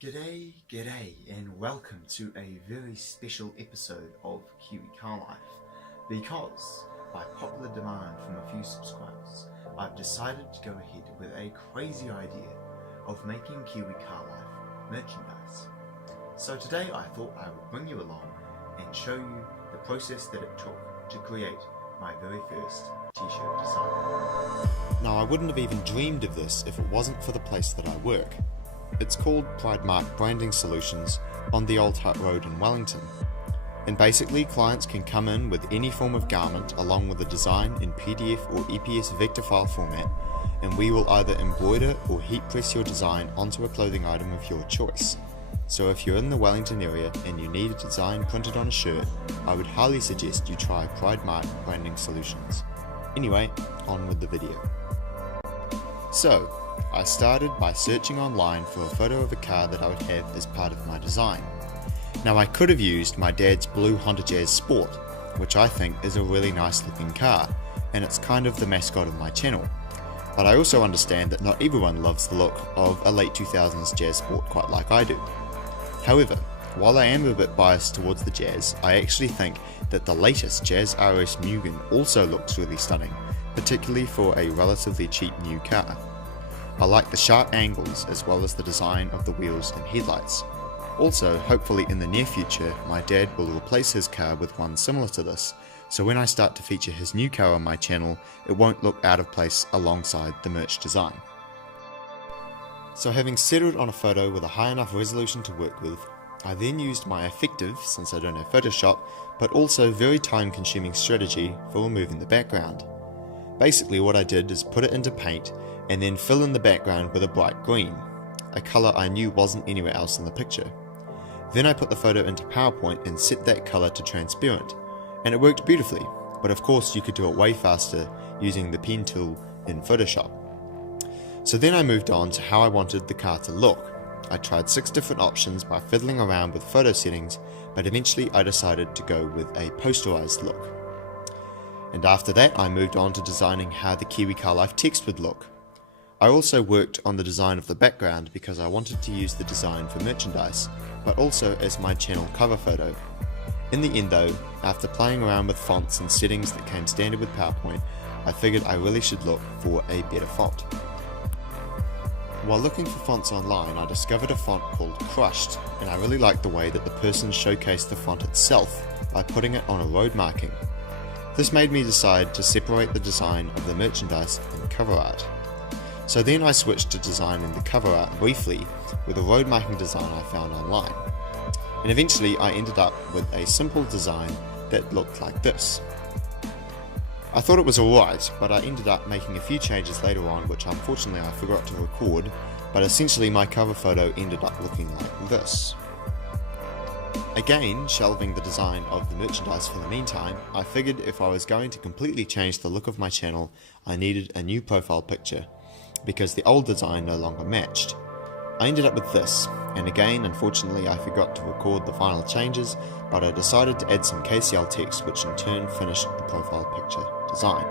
G'day, and welcome to a very special episode of KiwiCarLife. Because, by popular demand from a few subscribers, I've decided to go ahead with a crazy idea of making KiwiCarLife merchandise. So today I thought I would bring you along and show you the process that it took to create my very first t-shirt design. Now, I wouldn't have even dreamed of this if it wasn't for the place that I work. It's called Pride Mark Branding Solutions on the Old Hut Road in Wellington. And basically, clients can come in with any form of garment along with a design in PDF or EPS vector file format, and we will either embroider or heat press your design onto a clothing item of your choice. So if you're in the Wellington area and you need a design printed on a shirt, I would highly suggest you try Pride Mark Branding Solutions. Anyway, on with the video. So, I started by searching online for a photo of a car that I would have as part of my design. Now, I could have used my dad's blue Honda Jazz Sport, which I think is a really nice looking car, and it's kind of the mascot of my channel. But I also understand that not everyone loves the look of a late 2000s Jazz Sport quite like I do. However, while I am a bit biased towards the Jazz, I actually think that the latest Jazz RS Mugen also looks really stunning, particularly for a relatively cheap new car. I like the sharp angles as well as the design of the wheels and headlights. Also, hopefully in the near future, my dad will replace his car with one similar to this, so when I start to feature his new car on my channel, it won't look out of place alongside the merch design. So having settled on a photo with a high enough resolution to work with, I then used my effective, since I don't have Photoshop, but also very time consuming strategy for removing the background. Basically what I did is put it into paint and then fill in the background with a bright green, a colour I knew wasn't anywhere else in the picture. Then I put the photo into PowerPoint and set that colour to transparent, and it worked beautifully, but of course you could do it way faster using the pen tool in Photoshop. So then I moved on to how I wanted the car to look. I tried 6 different options by fiddling around with photo settings, but eventually I decided to go with a posterized look. And after that I moved on to designing how the KiwiCarLife text would look. I also worked on the design of the background because I wanted to use the design for merchandise, but also as my channel cover photo. In the end though, after playing around with fonts and settings that came standard with PowerPoint, I figured I really should look for a better font. While looking for fonts online, I discovered a font called Crushed, and I really liked the way that the person showcased the font itself by putting it on a road marking. This made me decide to separate the design of the merchandise and cover art. So then I switched to designing the cover art briefly with a road marking design I found online. And eventually I ended up with a simple design that looked like this. I thought it was alright, but I ended up making a few changes later on which unfortunately I forgot to record, but essentially my cover photo ended up looking like this. Again, shelving the design of the merchandise for the meantime, I figured if I was going to completely change the look of my channel, I needed a new profile picture, because the old design no longer matched. I ended up with this, and again unfortunately I forgot to record the final changes, but I decided to add some KCL text which in turn finished the profile picture design.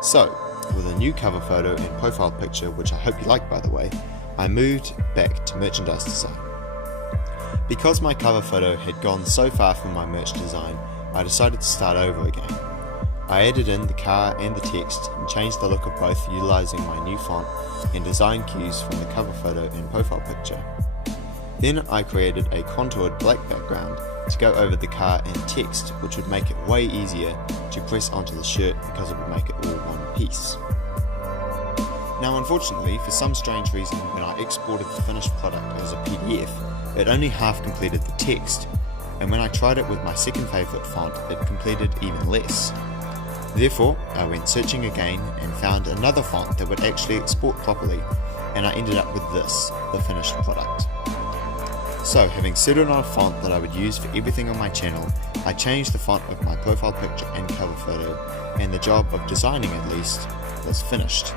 So, with a new cover photo and profile picture, which I hope you like by the way, I moved back to merchandise design. Because my cover photo had gone so far from my merch design, I decided to start over again. I added in the car and the text and changed the look of both utilizing my new font and design cues from the cover photo and profile picture. Then I created a contoured black background to go over the car and text, which would make it way easier to press onto the shirt because it would make it all one piece. Now unfortunately, for some strange reason, when I exported the finished product as a PDF, it only half completed the text, and when I tried it with my second favourite font, it completed even less. Therefore, I went searching again and found another font that would actually export properly, and I ended up with this, the finished product. So, having settled on a font that I would use for everything on my channel, I changed the font of my profile picture and cover photo, and the job of designing at least was finished.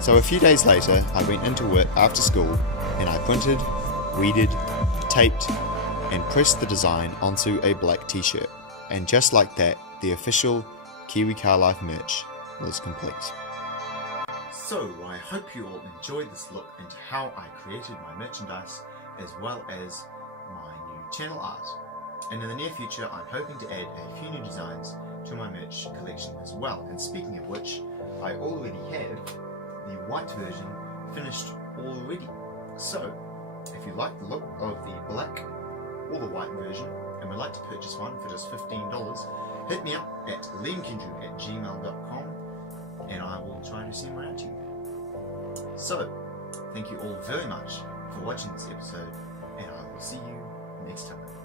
So a few days later, I went into work after school, and I printed, weeded, taped, and pressed the design onto a black t-shirt, and just like that, the official KiwiCarLife merch was complete. So I hope you all enjoyed this look into how I created my merchandise as well as my new channel art. And in the near future I'm hoping to add a few new designs to my merch collection as well. And speaking of which, I already have the white version finished already. So if you like the look of the black or the white version and would like to purchase one for just $15, hit me up at liamkindrew@gmail.com and I will try to send one out to you. So, thank you all very much for watching this episode, and I will see you next time.